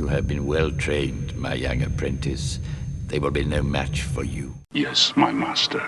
You have been well trained, my young apprentice. They will be no match for you. Yes, my master.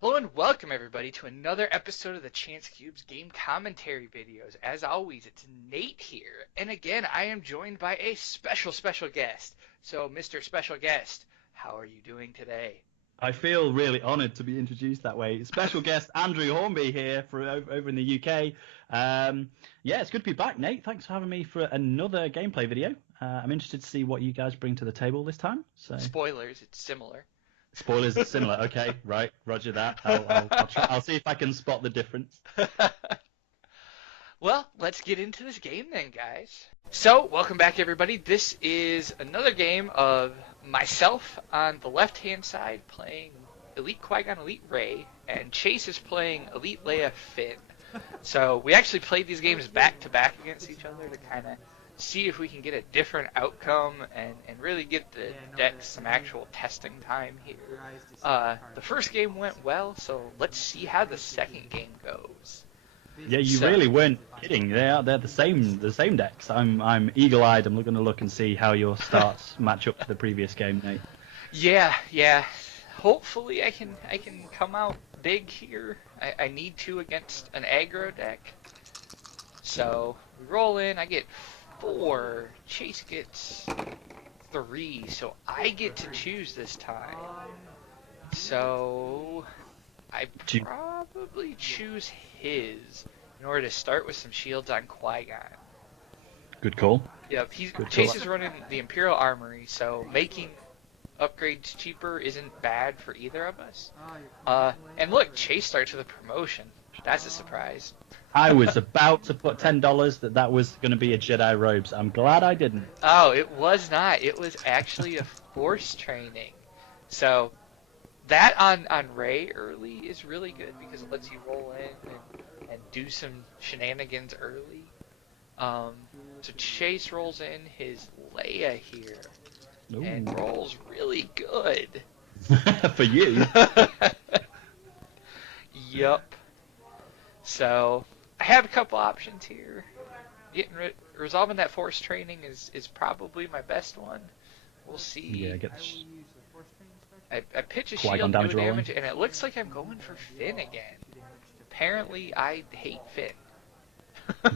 Hello and welcome everybody to another episode of the Chance Cubes game commentary videos. As always, it's Nate here, and again, I am joined by a special guest. So, Mr. Special Guest, how are you doing today? I feel really honoured to be introduced that way. Special guest Andrew Hornby here for over in the UK. Yeah, it's good to be back, Nate. Thanks for having me for another gameplay video. I'm interested to see what you guys bring to the table this time. So Spoilers, it's similar. Spoilers are similar. Okay, right, roger that. I'll see if I can spot the difference. Well, let's get into this game then, guys. So, welcome back everybody. This is another game of myself on the left-hand side playing eQui-Gon, eRey, and Chase is playing eLeia Finn. So, we actually played these games back-to-back against each other to kind of see if we can get a different outcome and really get the decks some actual testing time here. The first game went well, so let's see how the second game goes. Yeah, you really weren't kidding. They're the same decks. I'm eagle-eyed. I'm going to look and see how your starts match up to the previous game, Nate. Yeah. Hopefully I can come out big here. I need to against an aggro deck. So we roll in. I get 4. Chase gets 3. So I get to choose this time. So I probably choose his in order to start with some shields on Qui-Gon. Good call. Yep, Chase is running the Imperial Armory, so making upgrades cheaper isn't bad for either of us. And look, Chase starts with a promotion. That's a surprise. I was about to put $10 that was going to be a Jedi robes. I'm glad I didn't. Oh, it was not. It was actually a force training. So that on Rey early is really good because it lets you roll in and do some shenanigans early. So Chase rolls in his Leia here. Ooh. And rolls really good. For you. Yup. So I have a couple options here. Resolving that force training is probably my best one. We'll see. Yeah, I pitch a Qui-Gon shield, damage do rolling. damage, and it looks like I'm going for Finn again. Apparently, I hate Finn.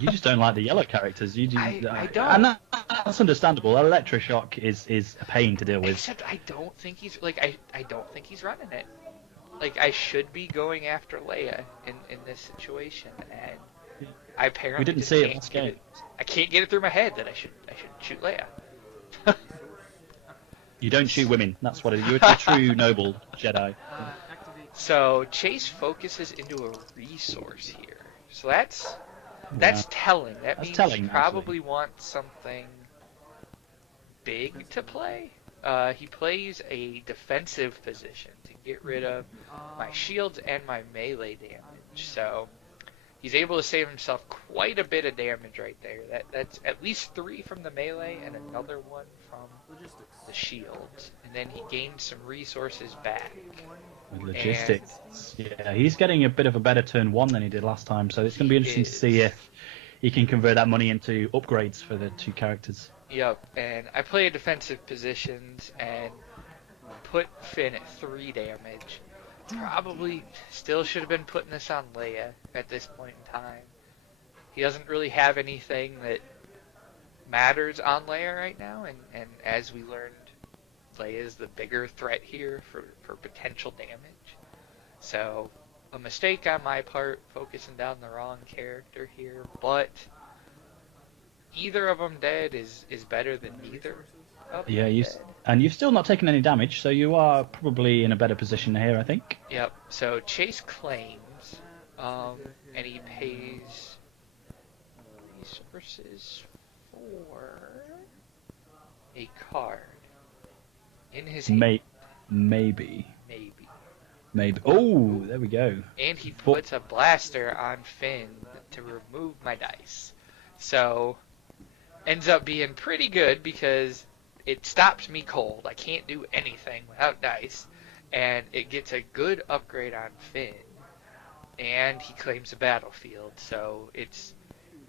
You just don't like the yellow characters. You do. I don't. And that's understandable. Electroshock is a pain to deal with. Except I don't think he's I don't think he's running it. Like I should be going after Leia in this situation, and I apparently We didn't just see it can't last get game. I can't get it through my head that I should shoot Leia. You don't shoot women. That's what it is. You're a true noble Jedi. So Chase focuses into a resource here. So that's telling. That means telling, he probably wants something big to play. He plays a defensive position to get rid of my shields and my melee damage. So he's able to save himself quite a bit of damage right there. That's at least 3 from the melee and another 1 from the shields. And then he gains some resources back. With logistics. Yeah, he's getting a bit of a better turn 1 than he did last time, so it's going to be interesting to see if he can convert that money into upgrades for the 2 characters. Yep, and I play defensive positions and put Finn at 3 damage. Probably still should have been putting this on Leia at this point in time. He doesn't really have anything that matters on Leia right now, and as we learned, Leia is the bigger threat here for potential damage. So, a mistake on my part, focusing down the wrong character here, but either of them dead is better than neither of them dead. And you've still not taken any damage, so you are probably in a better position here, I think. Yep, so Chase claims, and he pays resources for a card in his hand. Maybe. Oh, there we go. And he puts a blaster on Finn to remove my dice. So, ends up being pretty good because it stops me cold. I can't do anything without dice. And it gets a good upgrade on Finn. And he claims a battlefield. So, it's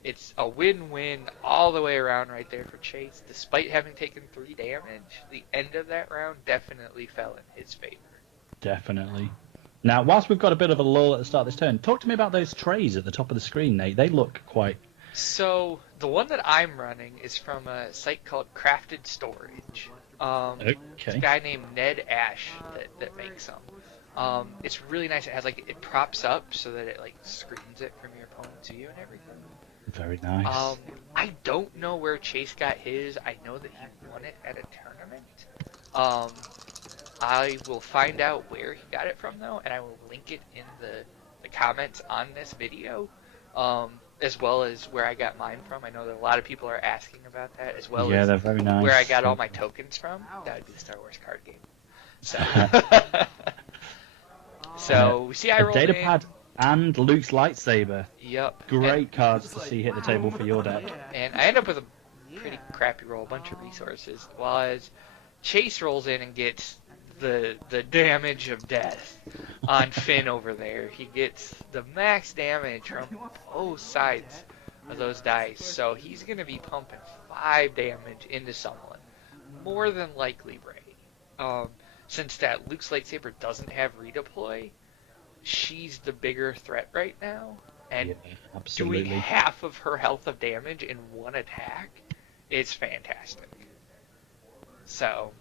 it's a win-win all the way around right there for Chase. Despite having taken 3 damage, the end of that round definitely fell in his favor. Definitely. Now, whilst we've got a bit of a lull at the start of this turn, talk to me about those trays at the top of the screen, Nate. They look quite... So, the one that I'm running is from a site called Crafted Storage. It's a guy named Ned Ash that makes them. It's really nice. It has it props up so that it screens it from your opponent's view and everything. Very nice. I don't know where Chase got his. I know that he won it at a tournament. I will find out where he got it from though, and I will link it in the comments on this video. As well as where I got mine from. I know that a lot of people are asking about that, as well as they're very nice. Where I got all my tokens from. That would be the Star Wars card game. So we see I rolled Datapad and Luke's lightsaber. Yep. Great cards to see hit the table for your deck. And I end up with a pretty crappy roll, a bunch of resources, while as Chase rolls in and gets the damage of death on Finn over there. He gets the max damage from both sides of those dice, so he's going to be pumping 5 damage into someone. More than likely Rey. Since that Luke's lightsaber doesn't have redeploy, she's the bigger threat right now, and doing half of her health of damage in one attack is fantastic. So...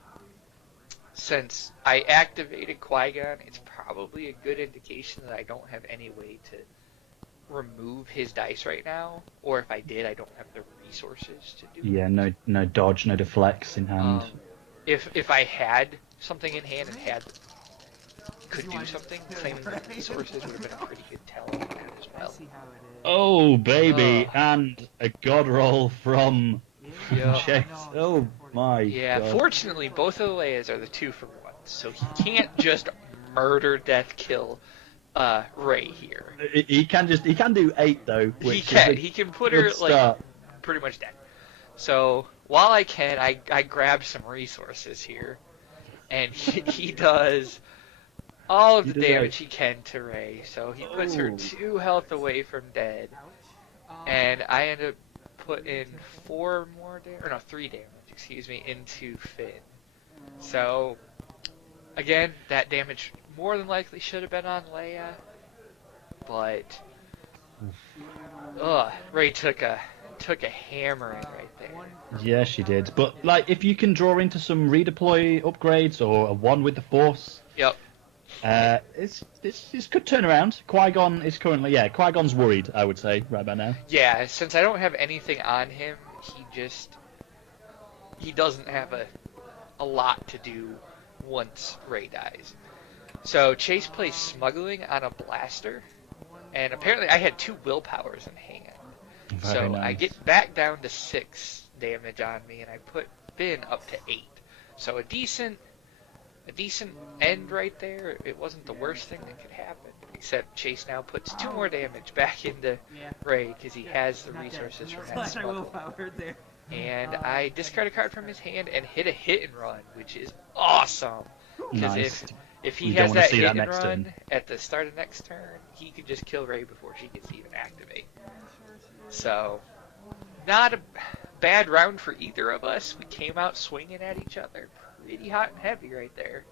since I activated Qui-Gon, it's probably a good indication that I don't have any way to remove his dice right now, or if I did, I don't have the resources to do it. Yeah, no dodge, no deflects in hand. If I had something in hand and could do something, claiming the resources would have been a pretty good tell on that as well. Oh, baby, and a god roll from Chase. Oh, my God. Fortunately, both of the Leias are the 2-for-1, so he can't just murder, death, kill Rey here. He can do 8 though. He can put her pretty much dead. So while I can, I grab some resources here, and he does all of the damage he can to Rey. So he puts her 2 health away from dead, and I end up putting 3 damage. Into Finn. So, again, that damage more than likely should have been on Leia, but Rey took a hammering right there. Yeah, she did. But if you can draw into some redeploy upgrades or a 1 with the Force, yep. It's good turnaround. Qui-Gon is currently Qui-Gon's worried, I would say, right about now. Yeah, since I don't have anything on him, he doesn't have a lot to do once Rey dies. So Chase plays smuggling on a blaster, and apparently I had 2 willpowers in hand. Very nice. I get back down to 6 damage on me, and I put Finn up to 8. So a decent end right there. It wasn't the worst thing that could happen, except Chase now puts 2 more damage back into Rey because he has the resources from that smuggle. And I discard a card from his hand and hit a hit and run, which is awesome. Because if he has that hit and run at the start of next turn, he could just kill Rey before she gets to even activate. So, not a bad round for either of us. We came out swinging at each other pretty hot and heavy right there.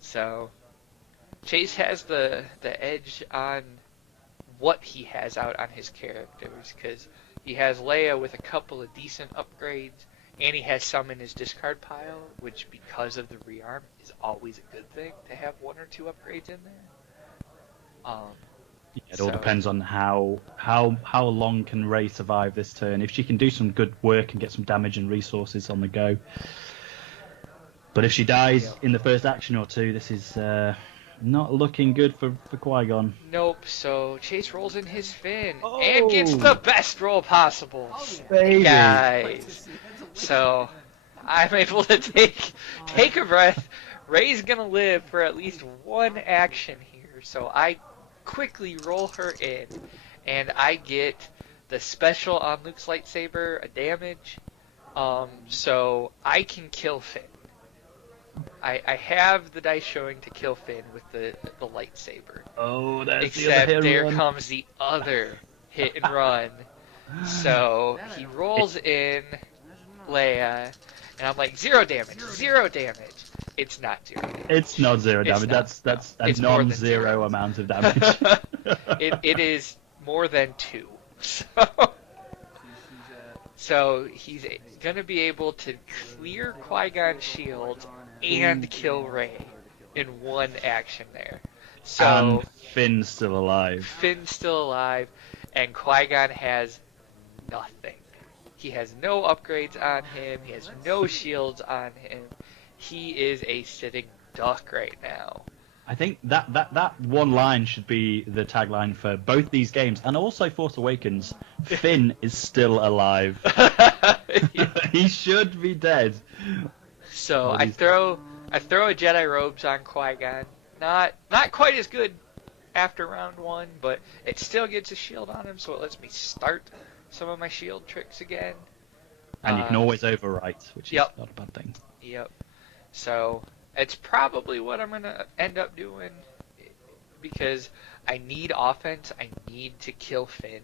So, Chase has the edge on what he has out on his characters, because he has Leia with a couple of decent upgrades, and he has some in his discard pile, which, because of the rearm, is always a good thing to have 1 or 2 upgrades in there. It all depends on how long can Rey survive this turn. If she can do some good work and get some damage and resources on the go. But if she dies in the first action or 2, this is not looking good for Qui-Gon. Nope, so Chase rolls in his Finn and gets the best roll possible. Baby. Guys. So I'm able to take a breath. Rey's gonna live for at least 1 action here, so I quickly roll her in, and I get the special on Luke's lightsaber, a damage, so I can kill Finn. I have the dice showing to kill Finn with the lightsaber. Oh, that's Except the other hit there run. comes the other hit and run So he rolls in Leia, and I'm like, 0 damage, 0 damage. It's not 0 damage. It's not 0 It's damage. not. That's a It's more than non-zero 0. amount of damage. It is more than 2. So he's going to be able to clear Qui-Gon's shield and kill Rey in one action there. So And Finn's still alive. Finn's still alive, and Qui-Gon has nothing. He has no upgrades on him. He has no shields on him. He is a sitting duck right now. I think that one line should be the tagline for both these games, and also Force Awakens. Finn is still alive. He should be dead. So I throw a Jedi robes on Qui-Gon. Not quite as good after round 1, but it still gets a shield on him, so it lets me start some of my shield tricks again. And you can always overwrite, which is not a bad thing. Yep. So it's probably what I'm gonna end up doing, because I need offense. I need to kill Finn,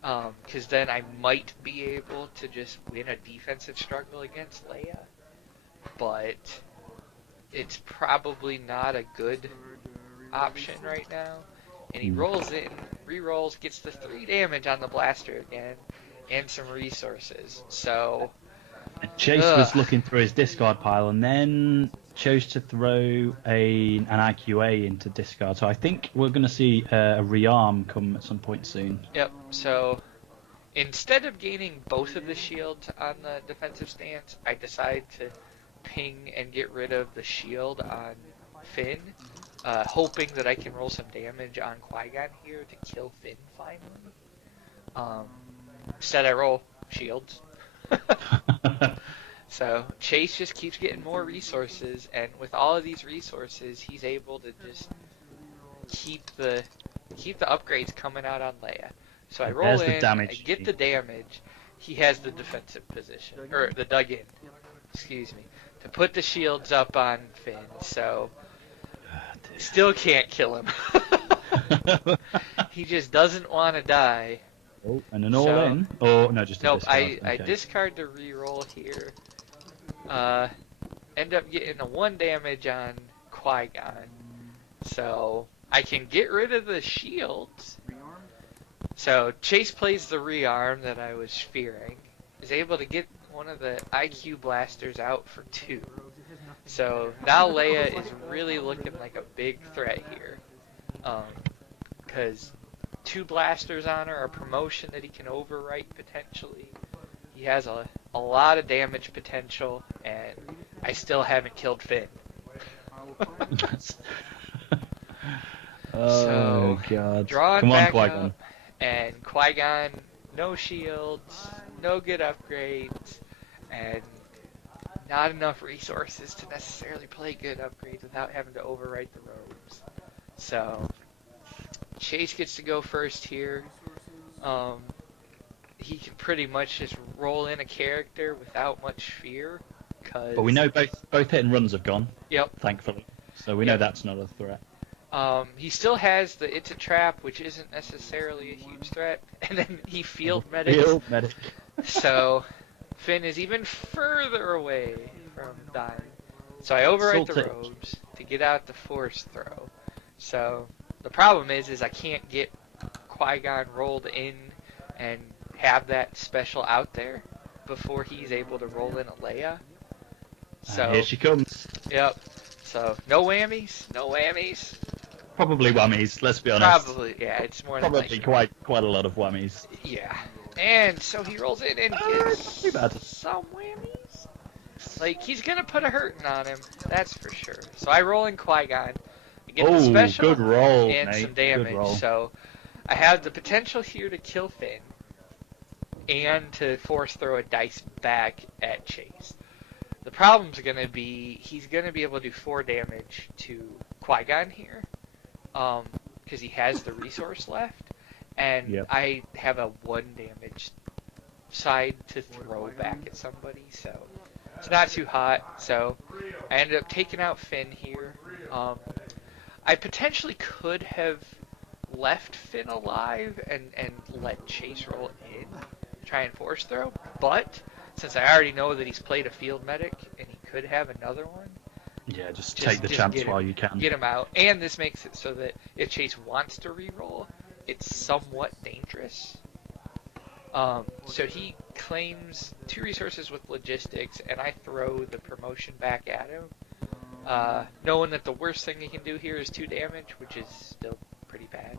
because then I might be able to just win a defensive struggle against Leia. But it's probably not a good option right now. And he rolls in, re-rolls, gets the 3 damage on the blaster again, and some resources. So Chase was looking through his discard pile and then chose to throw an IQA into discard. So I think we're going to see a rearm come at some point soon. Yep. So instead of gaining both of the shields on the defensive stance, I decide to ping and get rid of the shield on Finn, hoping that I can roll some damage on Qui-Gon here to kill Finn finally. Instead I roll shields. So Chase just keeps getting more resources, and with all of these resources, he's able to just keep the upgrades coming out on Leia. So I roll in, I get the damage. He has the defensive position, or the dug-in, excuse me, to put the shields up on Finn. So still can't kill him. He just doesn't want to die. Oh, and an all-in? Or no, just a nope, discard. I discard the reroll here. End up getting a 1 damage on Qui-Gon. So I can get rid of the shields. So Chase plays the rearm that I was fearing. Is able to get one of the IQ blasters out for 2. So now Leia is really looking like a big threat here. Because 2 blasters on her, a promotion that he can overwrite potentially. He has a lot of damage potential, and I still haven't killed Finn. Oh, God. Drawing Come on, back Qui-Gon. up, and Qui-Gon, no shields, no good upgrades, and not enough resources to necessarily play good upgrades without having to overwrite the robes. So Chase gets to go first here. He can pretty much just roll in a character without much fear. But we know both hit and runs have gone. Yep. Thankfully. So we know that's not a threat. He still has the It's a Trap, which isn't necessarily a huge threat. And then he field medics. Field medic. So Finn is even further away from dying. So I overwrite the robes to get out the force throw. So the problem is I can't get Qui-Gon rolled in and have that special out there before he's able to roll in a Leia. So here she comes. Yep. So no whammies, no whammies. Probably whammies, let's be honest. Probably, yeah, it's more probably than quite a lot of whammies. Yeah. And so he rolls in and gets too bad. Some whammies. Like, he's gonna put a hurting on him, that's for sure. So I roll in Qui-Gon, I get the special good roll, and Nate. some damage. So I have the potential here to kill Finn and to force throw a dice back at Chase. The problem's gonna be he's gonna be able to do 4 damage to Qui-Gon here, because he has the resource left, and I have a 1 damage side to throw back at somebody, so it's not too hot. So I ended up taking out Finn here. I potentially could have left Finn alive and let Chase roll in, try and force throw. But since I already know that he's played a field medic and he could have another one, yeah, just take the chance while you can. Get him out. And this makes it so that if Chase wants to reroll, it's somewhat dangerous. So he claims 2 resources with logistics, and I throw the promotion back at him, knowing that the worst thing he can do here is 2 damage, which is still pretty bad.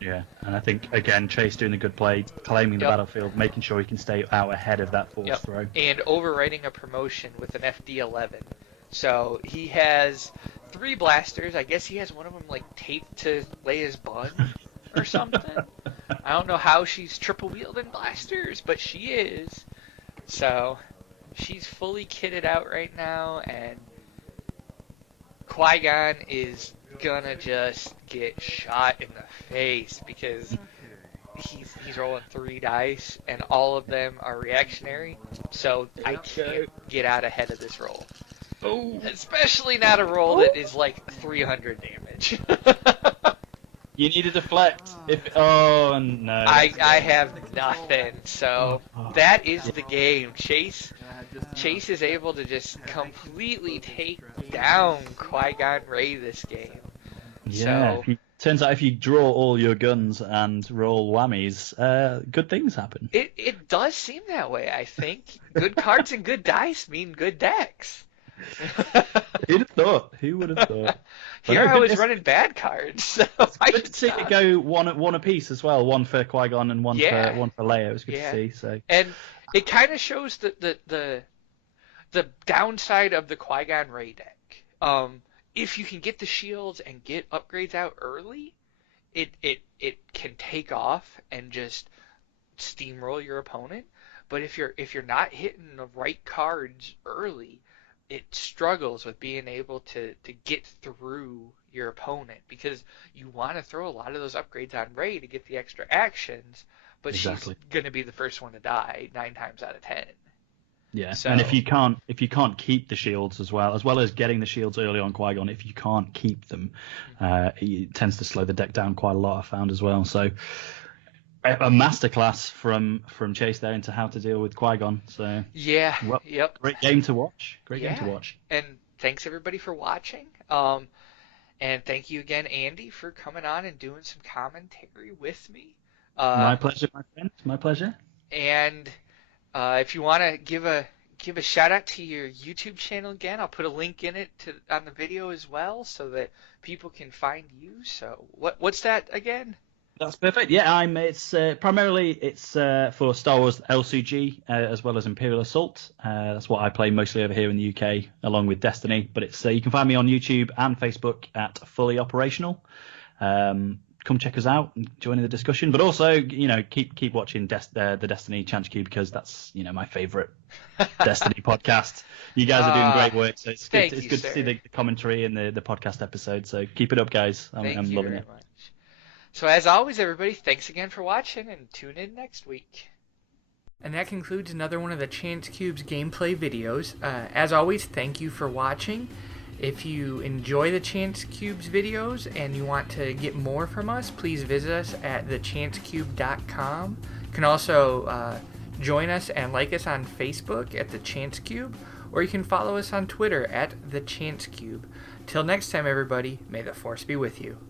Yeah, and I think, again, Chase doing a good play, claiming the battlefield, making sure he can stay out ahead of that force throw. And overwriting a promotion with an FD11. So he has 3 blasters. I guess he has one of them like taped to Leia's bun or something. I don't know how she's triple wielding blasters, but she is. So she's fully kitted out right now, and Qui-Gon is gonna just get shot in the face because he's rolling 3 dice, and all of them are reactionary. So I can't get out ahead of this roll. Oh, especially not a roll that is like 300 damage. You need to deflect. Oh no. I have nothing. So that is the game. Chase is able to just completely take down Qui-Gon Rey this game. Yeah. So, turns out if you draw all your guns and roll whammies, good things happen. It does seem that way. I think good cards and good dice mean good decks. Who'd have thought? Who would have thought? Here I was running bad cards, so I good to see it go one apiece as well. One for Qui-Gon and one for Leia. It was good to see. So, and it kind of shows the downside of the Qui-Gon Rey deck. If you can get the shields and get upgrades out early, it can take off and just steamroll your opponent. But if you're not hitting the right cards early, it struggles with being able to get through your opponent, because you want to throw a lot of those upgrades on Rey to get the extra actions, but she's going to be the first one to die 9 times out of 10. Yeah, so, and if you can't keep the shields as well as getting the shields early on Qui-Gon, if you can't keep them, it tends to slow the deck down quite a lot, I found as well. So a masterclass from Chase there into how to deal with Qui-Gon. So great game to watch. Game to watch. And thanks everybody for watching. And thank you again, Andy, for coming on and doing some commentary with me. My pleasure, my friend. My pleasure. And if you want to give a shout out to your YouTube channel again, I'll put a link in it on the video as well, so that people can find you. So what's that again? That's perfect. Yeah, it's primarily for Star Wars LCG as well as Imperial Assault. That's what I play mostly over here in the UK, along with Destiny. But it's you can find me on YouTube and Facebook at Fully Operational. Come check us out and join in the discussion. But also, keep watching the Destiny Chance Cube, because that's my favourite Destiny podcast. You guys are doing great work, so it's good to see the commentary and the podcast episode. So keep it up, guys. I'm loving it. Much. So as always, everybody, thanks again for watching, and tune in next week. And that concludes another one of the Chance Cube's gameplay videos. As always, thank you for watching. If you enjoy the Chance Cube's videos and you want to get more from us, please visit us at thechancecube.com. You can also join us and like us on Facebook at The Chance Cube, or you can follow us on Twitter at The Chance Cube. Till next time, everybody, may the Force be with you.